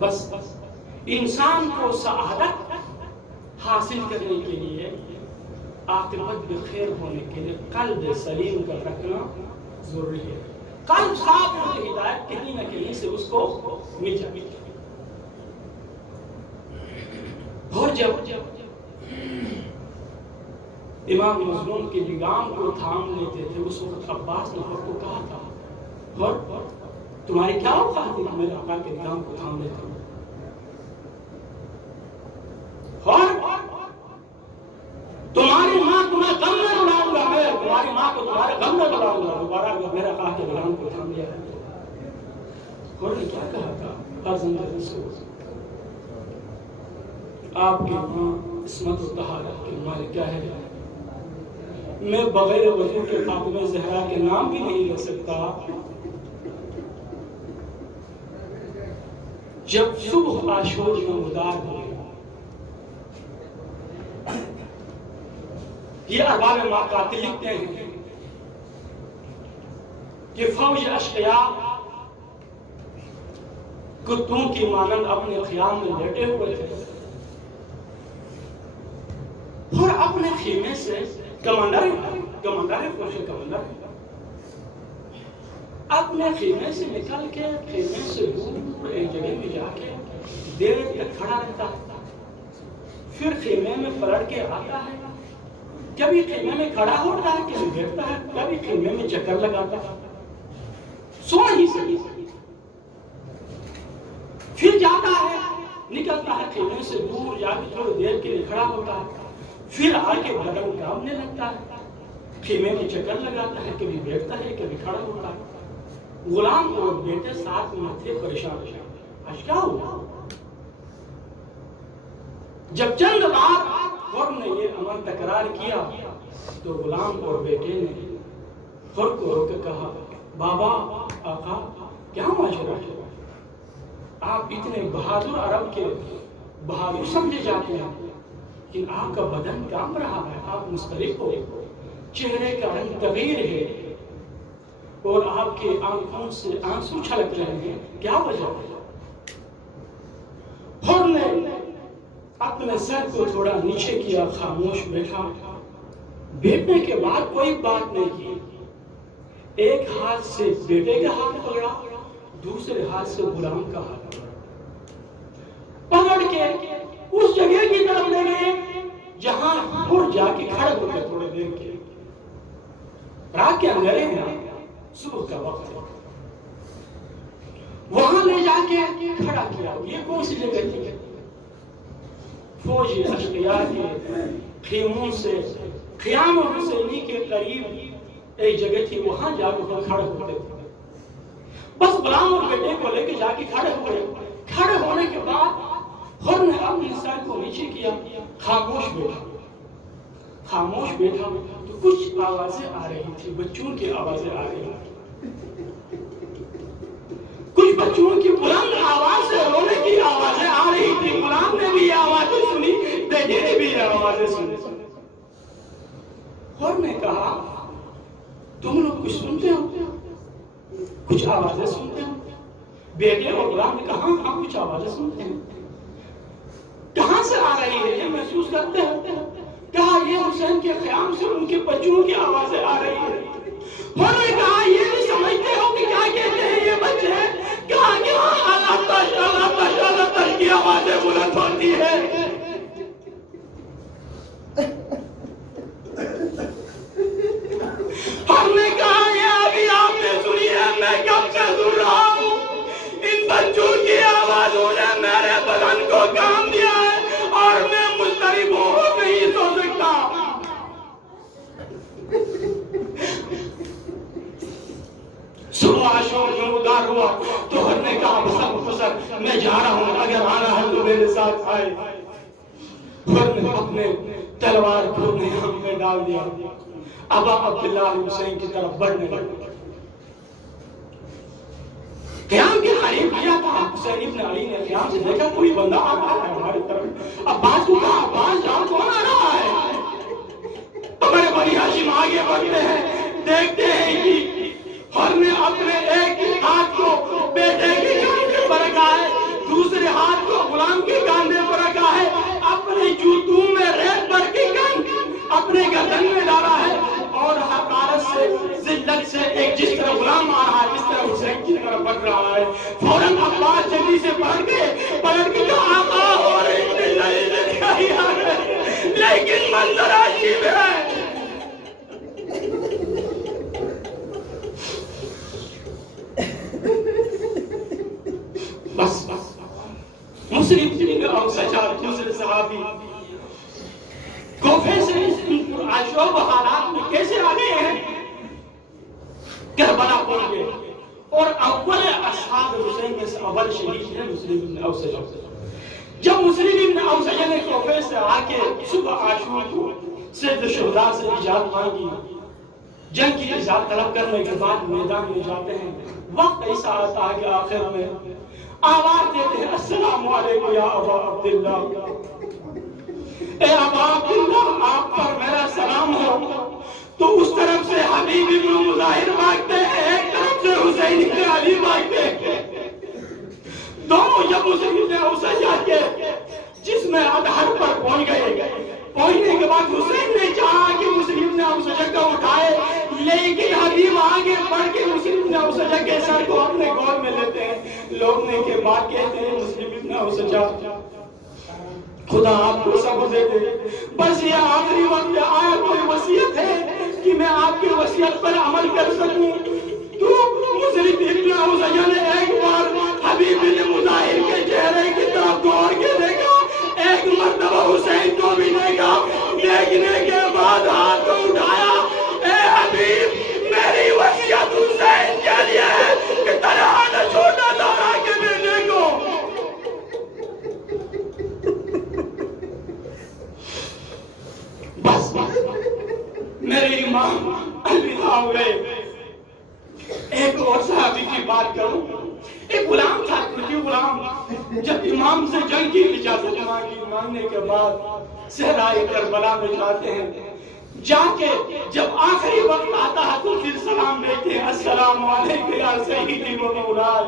بس انسان کو سعادت حاصل کرنے کے لیے، عاقبت بخیر ہونے کے لیے قلب سلیم کا رکھنا ضروری ہے۔ قلب صاف ہو تو ہدایت کہیں نہ کہیں سے اس کو مل جائے۔ اور جب امام مظلوم کی لگام کو تھام لیتے تھے، اس وقت عباس نے خود کو کہا تھا، اور تمہاری کیا اوقات ہے کہ میرے آقا کے لگام کو تھام لیتے ہو؟ اور تمہاری ماں تمہیں غم میں بلاؤں گا، میں تمہاری ماں کو تمہارے غم میں بلاؤں گا دوبارہ اگر میرے آقا کے لگام کو تھام لیا ہے۔ اور نے کیا کہا تھا؟ فرزند رسول آپ کی ماں عصمت و طہارت کے مالکہ ہے، میں بغیر وضو کے فاطمہ زہرا کے نام بھی نہیں لے سکتا۔ جب صبح عاشور میں مدار ہوئے، یہ ارباب ماقاتل لکھتے ہیں کہ فوج اشقیاء کتوں کی مانند اپنے خیام میں لیٹے ہوئے تھے، اور اپنے خیمے سے کمانڈر اپنے خیمے سے نکل کے خیمے سے دور ایک جگہ میں جا کے دیر تک کھڑا رہتا ہے، پھر خیمے میں پلٹ کے آتا ہے، کبھی خیمے میں کھڑا ہوتا ہے، کبھی بیٹھتا ہے، کبھی خیمے میں چکر لگاتا ہے، سو نہیں سکتا، پھر جاتا ہے، نکلتا ہے خیمے سے دور جا کے تھوڑی دیر کے لیے کھڑا ہوتا ہے، پھر آ کے بدن کامنے لگتا ہے، خیمے میں چکر لگاتا ہے، کبھی بیٹھتا ہے، کبھی کھڑا ہوتا ہے۔ غلام اور بیٹے ساتھ میں تھے، پریشان۔ آج کیا ہوا؟ جب چند بار فوراً نے یہ عمل تکرار کیا تو غلام اور بیٹے نے فوراً کو رو کے کہا، بابا، آقا، کیا مشورہ ہے؟ آپ اتنے بہادر عرب کے بہادر سمجھے جاتے ہیں، لیکن آپ کا بدن کام رہا ہے، آپ مسترب ہو، چہرے کا رنگ تغیر ہے، اور آپ کے آنکھوں سے آنسو چھلک رہے ہیں، کیا وجہ ہے؟ اور نے اپنے سر کو تھوڑا نیچے کیا، خاموش بیٹھا، بیٹھنے کے بعد کوئی بات نہیں کی، ایک ہاتھ سے بیٹے کا ہاتھ پکڑا، دوسرے ہاتھ سے غلام کا ہاتھ پکڑ کے اس جگہ کی طرف لے گئے جہاں پھر جا کے کھڑے ہوتے تھوڑے دیر کے، رات کے اندھیرے ہیں، صبح کا وقت ہے، وہاں لے جا کے کھڑا کیا۔ یہ کون سی جگہ تھی؟ فوج اشقیاء کے خیموں سے خیام حسینی کے قریب ایک جگہ تھی، وہاں جا کے کھڑے ہوتے تھے۔ بس غلام اور بیٹے کو لے کے جا کے کھڑے ہوئے، کھڑے ہونے کے بعد خود نے اپنے سر کو نیچے کیا، خاموش بیٹھا تو کچھ آوازیں آ رہی تھی، بچوں کی آوازیں آ رہی تھی، کچھ بچوں کی بلند آواز سے رونے کی آوازیں آ رہی تھی۔ غلام نے بھی یہ آوازیں سنی، بیٹے نے بھی یہ آوازیں سنی، اور نے کہا، تم لوگ کچھ سنتے ہو؟ کچھ آوازیں سنتے ہو؟ بیٹے اور غلام نے کہا، ہاں کچھ آوازیں سنتے ہیں۔ کہاں سے آ رہی ہے؟ یہ محسوس کرتے ہیں؟ کہا، یہ حسین کے خیام سے ان کے بچوں کی آوازیں آ رہی ہے۔ انہوں نے کہا، یہ بھی سمجھتے ہو کہ کیا کہتے ہیں یہ بچے؟ کہا کہ اللہ تش کی آوازیں بلند ہوتی ہے۔ ہم نے کہا، یہ ابھی آپ نے سنی ہے، میں کب سے سن رہا ہوں، ان بچوں کی آوازوں نے میرے بدن کو کام دیا ہے اور میں مضطرب ہوں، نہیں سو سکتا۔ صبح عاشور میں مدار ہوا تو ہم نے کہا، بسر میں جا رہا ہوں، اگر آنا ہے تو میرے ساتھ آئے۔ ہم نے اپنے تلوار کو ہم میں ڈال دیا، ابا عبداللہ حسین کی طرف بڑھنے لگا۔ قیام کے قریب کیا تھا، حسین ابن علی نے قیام سے دیکھا کوئی بندہ آ رہا ہے ہماری طرف۔ عباس کو کہا، عباس جاؤ، کون آ رہا ہے؟ ہمارے بنی ہاشم آگے بڑھتے ہیں، دیکھتے ہیں کہ ہم نے اپنے ایک ہاتھ کو بیٹے کے کان پر رکھا ہے، دوسرے جس طرح غلام آ رہا ہے جس طرح حسین کی طرف بڑھ رہا ہے فوراً عباس جلدی سے پلٹ کے کہا آقا اور اتنی نہیں دکھائی آ رہے لیکن منظر عجیب ہے. بس مسلم اور سجاد دوسرے صحابی کوفے سے عاشوب حالات میں کیسے آگے ہیں کربلا پہنچ گئے اور اول اصحاب حسین میں سے اول شہید ہے مسلم بن اوسجہ. جب مسلم بن اوسجہ نے کوفے سے آ کے صبح عاشور کو سید الشہداء سے اجازت مانگی جنگ کی اجازت طلب کرنے کے بعد میدان میں جاتے ہیں وقت ایسا آتا ہے کہ آخر میں آواز دیتے ہیں السلام علیکم یا ابا عبداللہ اے ابا عبداللہ آپ پر میرا سلام ہو. تو اس طرف سے حبیب ابن مظاہر بھاگتے ہیں ایک طرف سے حسین ابن علی بھاگتے ہیں. دونوں جب مسلم ابن اوسجہ کے جسم ادھر پر پہنچ گئے پہنچنے کے بعد حسین نے چاہا کہ مسلم ابن اوسجہ کو اٹھائے لیکن حبیب آگے بڑھ کے مسلم ابن اوسجہ کے سر کو اپنے گود میں لیتے ہیں. لوگنے کے بعد کہتے ہیں مسلم ابن اوسجہ خدا آپ کو صبر دے دے بس یہ آخری وقت میں آیا کوئی وصیت ہے کہ میں آپ کی وصیت پر عمل کر سکوں. تو مسلم ابن اوسجہ نے ایک بار حبیب بن مظاہر کے چہرے کی طرف دوڑ کے دیکھا ایک مرتبہ حسین کو بھی دیکھا دیکھنے کے بعد ہاتھ کو اٹھایا اے حبیب میری وصیت حسین کے لیے ہے کہ تنہا نہ چھوٹا دورہ کے بیٹے کو. بس میرے امام الوداع ہو گئے. ایک اور صحابی کی بات کروں. ایک غلام تھا ترکی غلام جب امام سے جنگ کی اجازت مانگنے کے بعد صحرائے کربلا میں جاتے ہیں جا کے جب آخری وقت آتا ہے تو پھر سلام دیتے ہیں السلام علیکم یا سیدی و مولاي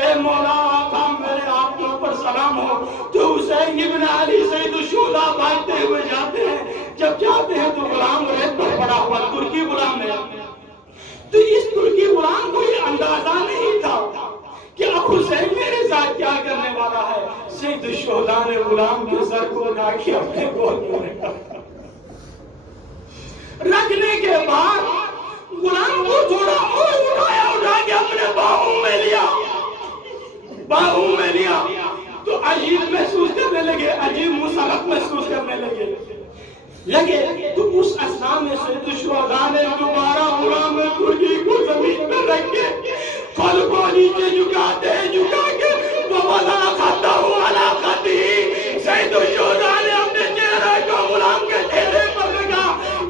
اے مولا آقا میرے آپ کے اوپر سلام ہو. تو حسین ابن علی سید الشہداء بھاگتے ہوئے جاتے ہیں. جب جاتے ہیں تو غلام ریت پر پڑا ہوا ترکی غلام ہے. تو اس ترکی غلام کو یہ اندازہ نہیں تھا کہ اب حسین میرے ساتھ کیا کرنے والا ہے. سید الشہداء نے غلام کے سر کو اٹھا کے اپنے گود میں رکھنے کے بعد غلام کو تھوڑا اور اٹھا کے اپنے باہوں میں لیا تو عجیب محسوس کرنے لگے عجیب مسلط محسوس کرنے لگے تو اس اثناء میں سید الشہداء نے دوبارہ غلام ترکی کو زمین پر رکھ کے پھل کو نیچے جھکا کے وَوَضَعَ خَدَّهُ عَلَى خَدِّهِ سید الشہداء نے اپنے چہرے کو غلام کے چہرے پر رکھا.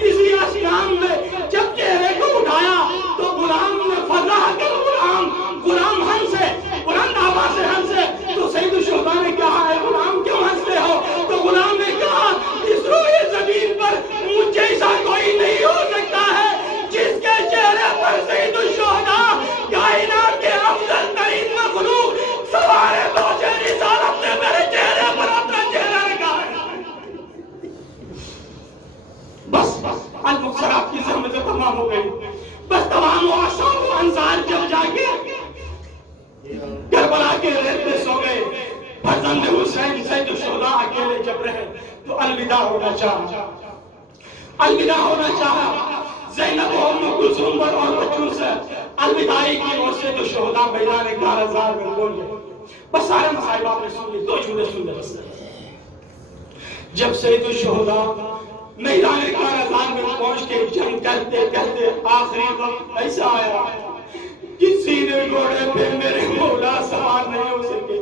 اسی اثناء میں جب چہرے کو اٹھایا تو غلام نے فضا کر غلام ہنسے بلند آواز سے ہنسے. تو سید الشہداء نے کہا اے غلام کیوں ہنستے ہو؟ تو غلام نے کہا اس روئے زمین پر مجھ جیسا کوئی نہیں ہو سکتا ہے جس کے چہرے پر سید الشہداء کائنات کے افضل ترین مخلوق سوار دوش رسالت نے میرے چہرے پر اپنا چہرہ رکھا ہے. بس المکسرات کی زحمت تمام ہو گئی. بس تمام معاشر و انصار جب جا کے کربلا کے ریت پہ سو گئے فرزند حسین سید الشہداء اکیلے جب رہے تو الوداع ہونا چاہا. زینب و ام کلثوم پر اور بچوں سے الوداعی کی اور سید الشہداء میدان 11,000 میں بول گئے. بس سارے مسائل آپ نے سن لی. دو جملے سن لے بس. جب سید الشہداء میدان 11,000 میں پہنچ کے جنگ کرتے آخری وقت ایسا آیا کہ سینے گھوڑے پہ میرے مولا سوار نہیں ہو سکے.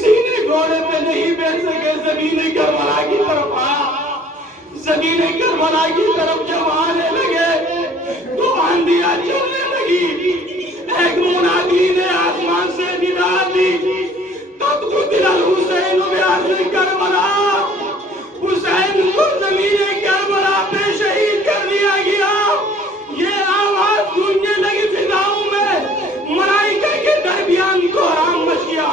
سینے گھوڑے پہ نہیں بیٹھ سکے. زمین کربلا کی طرف آیا. زمین کربلا کی طرف جب آنے لگے تو آندھیاں چلنے لگی. ایک منادی نے آسمان سے ندا دی قد قتل الحسین بأرض کربلا. حسین کو زمین کربلا پہ شہید کر دیا گیا. یہ آواز گونجنے لگی فضاؤں میں. ملائکہ کے درمیان کوہرام مچ گیا.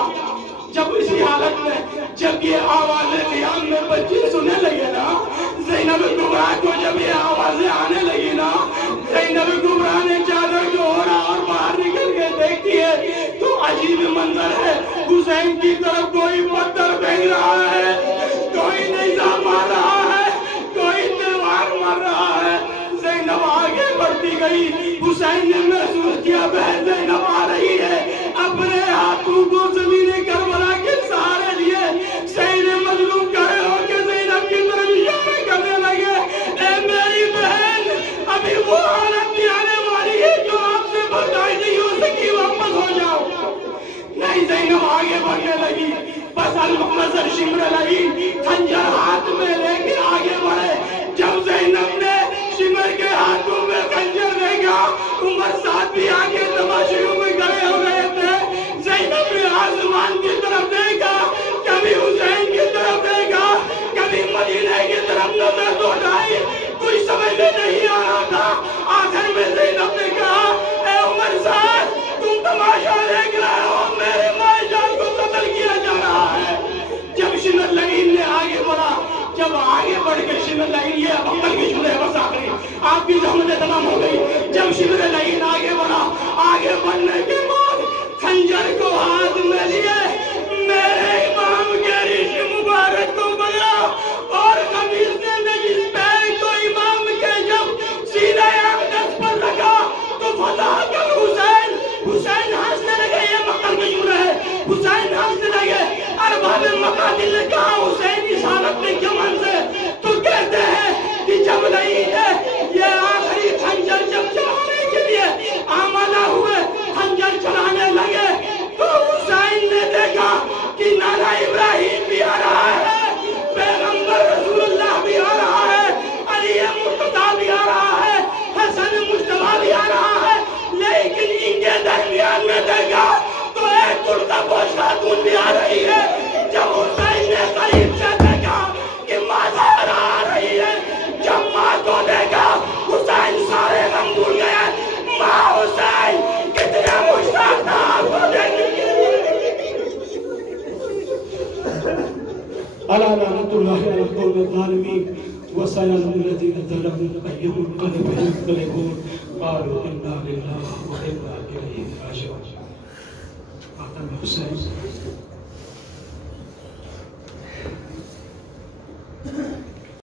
جب اسی حالت میں جب یہ آوازیں قیام میں بچے سننے لگے نا زینب کبریٰ کو جب یہ آوازیں آنے لگی نا زینب کبریٰ نے چادر کی طرف کوئی پتھر پھینک رہا ہے، کوئی نیزہ مار رہا ہے، کوئی تلوار مار رہا ہے۔ زینب آگے بڑھتی گئی، حسین نے محسوس کیا بہن زینب آ رہی ہے، اپنے ہاتھوں کو زمین کربلا کے سہارے لیے سید مظلوم کھڑے ہو کے زینب کی طرف اشارے کرنے لگے، اے میری بہن، ابھی وہ حالت نہیں آنے والی ہے جو آپ سے برداشت نہیں ہو سکی، واپس ہو جاؤ۔ نہیں، زینب آگے بڑھنے لگی، بس المخنصر شمر لعین خنجر ہاتھ میں لے کے آگے بڑھے۔ جب زینب نے شمر کے ہاتھوں میں خنجر دیکھا، عمر ساتھ بھی آگے تماشیوں میں گئے ہو گئے تھے۔ زینب نے آسمان کی طرف دیکھا، کبھی حسین کی طرف دیکھا، کبھی مدینہ کی طرف نظر دوڑائی، کوئی سمجھ میں نہیں آ رہا تھا۔ آخر میں زینب نے کہا، اے عمر صاحب، تم تماشا دیکھ رہے ہو، میرے مائی جان کو قتل کیا جا رہا ہے۔ جب شمر لعین نے آگے بڑھا، جب آگے بڑھ کے شمر لعین، یہ اب عمل کی جملے بس آخری، آپ کی زحمتیں تمام ہو گئی۔ جب شمر لعین آگے بڑھا، آگے بڑھنے کے بعد خنجر کو ہاتھ میں لیے میرے امام کے ریش مبارک کو پکڑا اور قمیص نے نجس پیر کو امام کے جب سینہ اقدس پر رکھا تو فتح کر حسین۔ حسین ہنسنے لگے، یہ مقتل کی جملہ ہے، حسین ہنسنے لگے۔ ارباب مقاتل نے کہا، حسین اس حالت میں کیوں ہنسے؟ تو کہتے ہیں کہ جب لعین ہے یہ آخری خنجر جب چلانے کے لیے آمادہ ہوئے، خنجر چلانے لگے تو حسین نے دیکھا کہ نانا ابراہیم بھی آ رہا ہے، پیغمبر رسول اللہ بھی آ رہا ہے، علی مرتضیٰ بھی آ رہا ہے، حسن مجتبیٰ بھی آ رہا ہے، لیکن ان کے درمیان میں دیکھا تو ایک کرتا پوش خاتون بھی آ رہی ہے۔ جب حسین نے قریب سے دیکھا کہ ماں زہرا آ رہی ہے، جب ماں کو دیکھا حسین سارے غم بھول گئے۔ ماں حسین کتنا مشتاق تھا آپ کو دیکھنے کے لیے۔ الا لعنۃ اللہ علی القوم الظالمین وسيعلم الذين ظلموا أي منقلب ينقلبون قالوا إنا لله وإنا إليه راجعون۔ آدم حسین